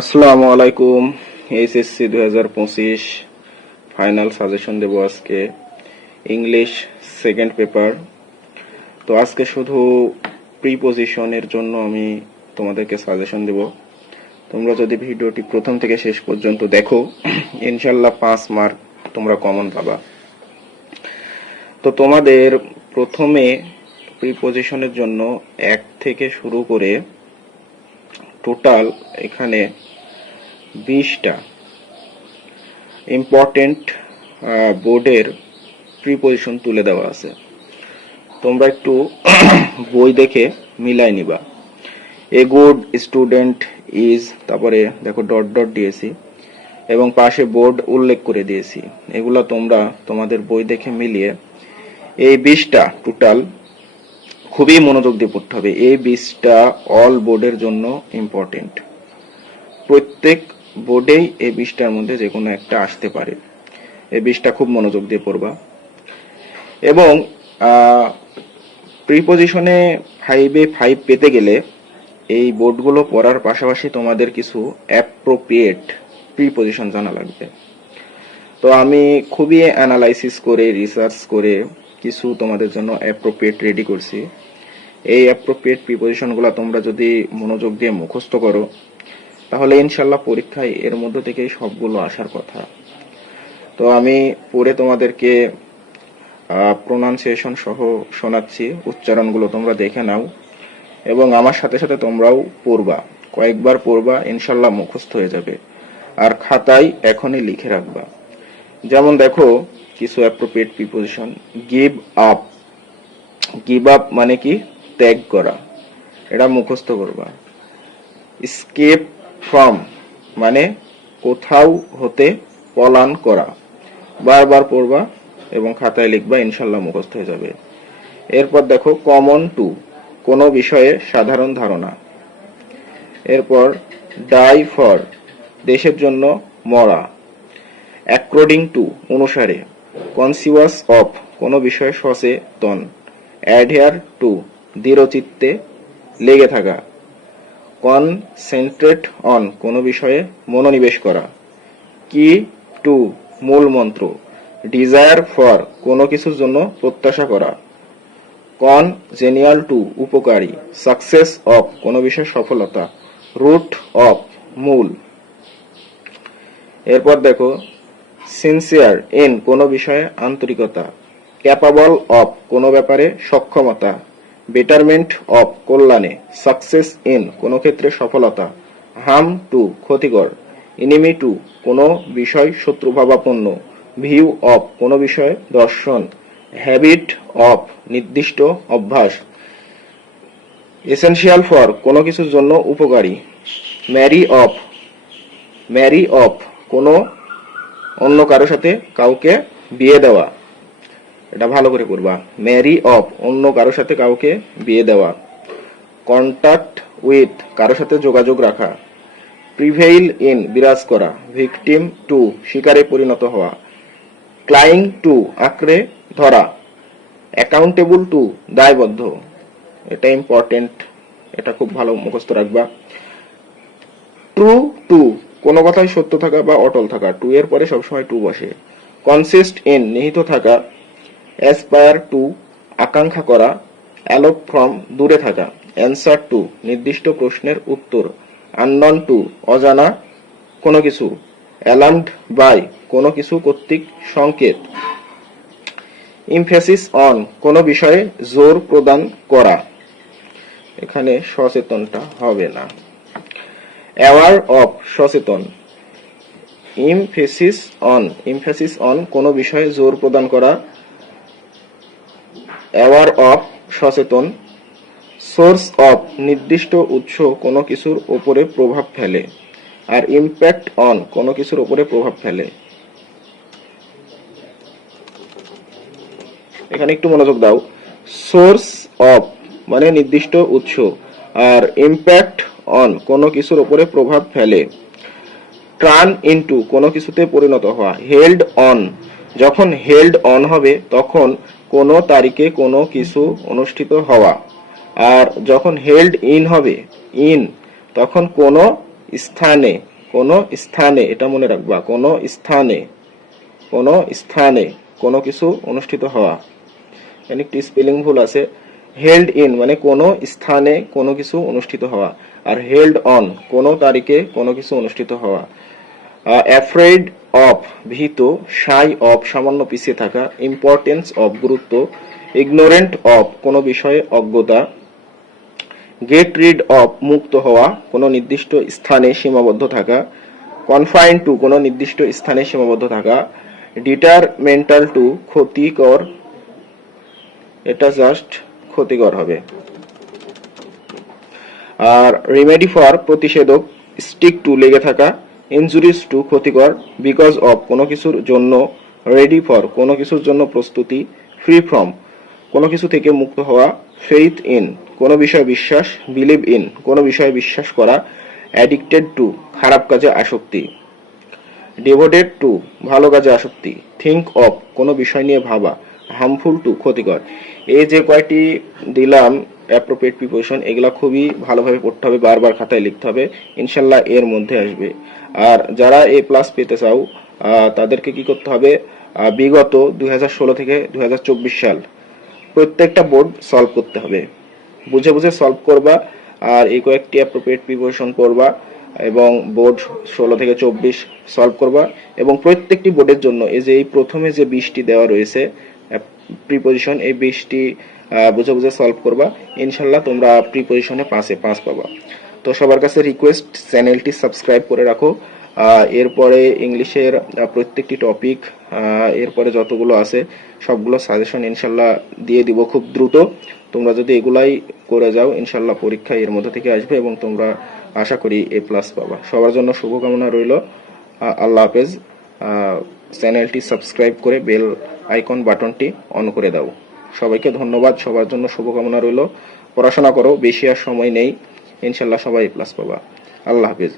আসসালামু আলাইকুম। HSC 2025 final suggestion দেব আজকে ইংলিশ সেকেন্ড পেপার। তো আজকে শুধু প্রিপজিশনের জন্য আমি তোমাদেরকে সাজেশন দেব। তোমরা যদি ভিডিওটি প্রথম থেকে শেষ পর্যন্ত দেখো ইনশাল্লাহ 5 মার্ক তোমরা কমন পাবা। তো তোমাদের প্রথমে প্রিপজিশনের জন্য 1 থেকে শুরু করে টোটাল এখানে 20টা ইম্পর্টেন্ট বোর্ডের প্রিপজিশন তুলে দেওয়া আছে। তোমরা একটু বই দেখে মিলাই নিবা। এ গুড স্টুডেন্ট ইজ, তারপরে দেখো ডট ডট দিয়েছি এবং পাশে বোর্ড উল্লেখ করে দিয়েছি। এগুলা তোমরা তোমাদের বই দেখে মিলিয়ে এই 20টা টোটাল খুবই মনোযোগ দিয়ে পড়তে হবে। এই 20টা অল বোর্ডের জন্য ইম্পর্টেন্ট। প্রত্যেক বোর্ডেই এই 20টার মধ্যে যে কোনো একটা আসতে পারে। এই 20টা খুব মনোযোগ দিয়ে পড়বা। এবং প্রিপজিশনে 5-এ 5 পেতে গেলে এই বোর্ডগুলো পড়ার পাশাপাশি তোমাদের কিছু অ্যাপ্রোপ্রিয়েট প্রিপজিশন জানা লাগবে। তো আমি খুবই অ্যানালাইসিস করে রিসার্চ করে কিছু তোমাদের জন্য অ্যাপ্রোপ্রিয়েট রেডি করছি। এই অ্যাপ্রোপ্রিয়েট প্রিপজিশনগুলো তোমরা যদি মনোযোগ দিয়ে মুখস্থ করো তাহলে ইনশাল্লাহ পরীক্ষায় এর মধ্যে থেকেই সবগুলো আসার কথা। তো আমি পড়ে তোমাদেরকে প্রোনাউন্সিয়েশন সহ শোনাচ্ছি, উচ্চারণগুলো তোমরা দেখে নাও এবং আমার সাথে সাথে তোমরাও পড়বা, কয়েকবার পড়বা, ইনশাল্লাহ মুখস্থ হয়ে যাবে। আর খাতায় এখনই লিখে রাখবা। যেমন দেখো কিছু appropriate preposition. Give up, give up মানে কি? ত্যাগ করা, এটা মুখস্থ করবা। স্কেপ ফ্রম মানে কোথাও হতে পলায়ন করা, বারবার পড়বা এবং খাতায় লিখবা, ইনশাল্লাহ মুখস্থ হয়ে যাবে। এরপর দেখো কমন টু, কোনো বিষয়ে সাধারণ ধারণা। এরপর ডাই ফর, দেশের জন্য মরা। অ্যাকর্ডিং টু, অনুসারে। কনসিয়াস অফ, কোনো বিষয়ে সচেতন। অ্যাডহেয়ার টু, দৃঢ়চিত্তে লেগে থাকা। কনসেন্ট্রেট অন, কোনো বিষয়ে মনোনিবেশ করা। কি টু, মূল মন্ত্র। ডিজায়ার ফর, কোনো কিছুর জন্য প্রত্যাশা করা। কনজেনিয়াল টু, উপকারী। সাকসেস অফ, কোনো বিষয়ে সফলতা। রুট অফ, মূল। এরপর দেখো সিনসিয়ার ইন, কোনো বিষয়ে আন্তরিকতা। ক্যাপাবল অফ, কোনো ব্যাপারে সক্ষমতা। বেটারমেন্ট অফ, কল্যাণে। সাকসেস ইন, কোনো ক্ষেত্রে সফলতা। হার্ম টু, ক্ষতিকর। এনিমি টু, কোনো বিষয় শত্রুভাবাপন্ন। ভিউ অফ, কোনো বিষয়ে দর্শন। হ্যাবিট অফ, নির্দিষ্ট অভ্যাস। এসেনশিয়াল ফর, কোনো কিছুর জন্য উপকারী। ম্যারি অফ, ম্যারি অফ, কোনো অন্য কারো সাথে কাউকে বিয়ে দেওয়া। এটা ভালো করে পড়বা। ম্যারি অফ, অন্য কারো সাথে কাউকে বিয়ে দেওয়া। কন্টাক্ট উইথ, কারো সাথে যোগাযোগ রাখা। প্রিভেইল ইন, বিরাজ করা। ভিকটিম টু, শিকারে পরিণত হওয়া। ক্লাইং টু, আঁকড়ে ধরা। অ্যাকাউন্টেবল টু, দায়বদ্ধ। এটা ইম্পর্টেন্ট, এটা খুব ভালো মুখস্থ রাখবা। ট্রু টু, কোনো কথাই সত্য থাকা বা অটল থাকা। টু এর পরে সবসময় টু বসে। কনসিস্ট ইন, নিহিত থাকা। অ্যাসপায়ার টু, আকাঙ্ক্ষা করা। অ্যালোপ ফ্রম, দূরে থাকা। অ্যান্সার টু, নির্দিষ্ট প্রশ্নের উত্তর। আননন টু, অজানা কোনো কিছু। অ্যালার্মড বাই, কোনো কিছু কর্তৃক সংকেত। ইমফেসিস অন, কোনো বিষয়ে জোর প্রদান করা। এখানে সচেতনটা হবে না। অ্যাওয়ার অফ, সচেতন। ইমফেসিস অন, ইমফেসিস অন, কোনো বিষয়ে জোর প্রদান করা। অ্যাওয়ার অফ, সচেতন। সোর্স অফ, নির্দিষ্ট উৎস কোনো কিছুর উপরে প্রভাব ফেলে। আর ইম্প্যাক্ট অন, কোনো কিছুর উপরে প্রভাব ফেলে। এখানে একটু মনোযোগ দাও। সোর্স অফ মানে নির্দিষ্ট উৎস, আর ইম্প্যাক্ট অন, কোনো কিছুর উপরে প্রভাব ফেলে। টার্ন ইনটু, কোনো কিছুতে পরিণত হওয়া। হেল্ড অন, যখন হেল্ড অন হবে তখন কোনো তারিখে কোনো কিছু অনুষ্ঠিত হওয়া। আর যখন হেল্ড ইন হবে, ইন, তখন কোনো স্থানে কোনো স্থানে, এটা মনে রাখবা, কোনো স্থানে কোনো কিছু অনুষ্ঠিত হওয়া। এখানে একটি স্পেলিং ভুল আছে। হেল্ড ইন মানে কোনো স্থানে কোনো কিছু অনুষ্ঠিত হওয়া, আর হেল্ড অন কোনো তারিখে কোনো কিছু অনুষ্ঠিত হওয়া। অ্যাফ্রেড অফ ভীত, শাই অফ সামান্য পিছিয়ে থাকা, ইম্পর্টেন্স অফ গুরুত্ব, ইগনোরেন্ট অফ কোনো বিষয়ে অজ্ঞতা, গেট রিড অফ মুক্ত হওয়া কোনো নির্দিষ্ট স্থানে সীমাবদ্ধ থাকা, কনফাইন টু কোনো নির্দিষ্ট স্থানে সীমাবদ্ধ থাকা, ডিটারমেন্টাল টু ক্ষতিকর, এটা জাস্ট ক্ষতিকর হবে। আর রিমেডি ফর প্রতিষেধক, স্টিক টু লেগে থাকা, ইনজুরিজ টু ক্ষতিকর, বিকজ অফ কোনো কিছুর জন্য, রেডি ফর কোনো কিছুর জন্য প্রস্তুতি, ফ্রি ফ্রম কোনো কিছু থেকে মুক্ত হওয়া, ফেইথ ইন কোনো বিষয়ে বিশ্বাস, বিলিভ ইন কোনো বিষয়ে বিশ্বাস করা, অ্যাডিক্টেড টু খারাপ কাজে আসক্তি, ডিভোটেড টু ভালো কাজে আসক্তি, থিঙ্ক অফ কোনো বিষয় নিয়ে ভাবা, হার্মফুল টু ক্ষতিকর। এই যে কয়টি দিলাম অ্যাপ্রোপ্রিয়েট প্রিপোজিশন, এগুলা খুবই ভালোভাবে পড়তে হবে, বারবার খাতায় লিখতে হবে, ইনশাল্লাহ এর মধ্যে আসবে। আর যারা A+ পেতে চাও তাদেরকে কি করতে হবে, বিগত 2016 থেকে 2024 সাল প্রত্যেকটা বোর্ড সলভ করতে হবে, বুঝে বুঝে সলভ করবা। আর এই কয়েকটি অ্যাপ্রোপ্রিয়েট প্রিপোজিশন পড়বা এবং বোর্ড 16 থেকে 24 সলভ করবা। এবং প্রত্যেকটি বোর্ডের জন্য এই যে এই প্রথমে যে 20টি দেওয়া রয়েছে প্রিপোজিশন, এই 20টি বুঝে বুঝে সলভ করবা, ইনশাল্লাহ তোমরা প্রিপোজিশনে 5-এ 5 পাবা। তো সবার কাছে রিকোয়েস্ট, চ্যানেলটি সাবস্ক্রাইব করে রাখো। এরপরে ইংলিশের প্রত্যেকটি টপিক, এরপরে যতগুলো আছে সবগুলো সাজেশন ইনশাল্লাহ দিয়ে দিব খুব দ্রুত। তোমরা যদি এগুলাই করে যাও ইনশাল্লাহ পরীক্ষা এর মধ্যে থেকে আসবে এবং তোমরা আশা করি A+ পাবা। সবার জন্য শুভকামনা রইল। আল্লাহ হাফেজ। চ্যানেলটি সাবস্ক্রাইব করে বেল আইকন বাটনটি অন করে দাও। সবাইকে ধন্যবাদ, সবার জন্য শুভকামনা রইল। পড়াশোনা করো, বেশি আর সময় নেই, ইনশাল্লাহ সবাই A+ পাবা। আল্লাহ হাফেজ।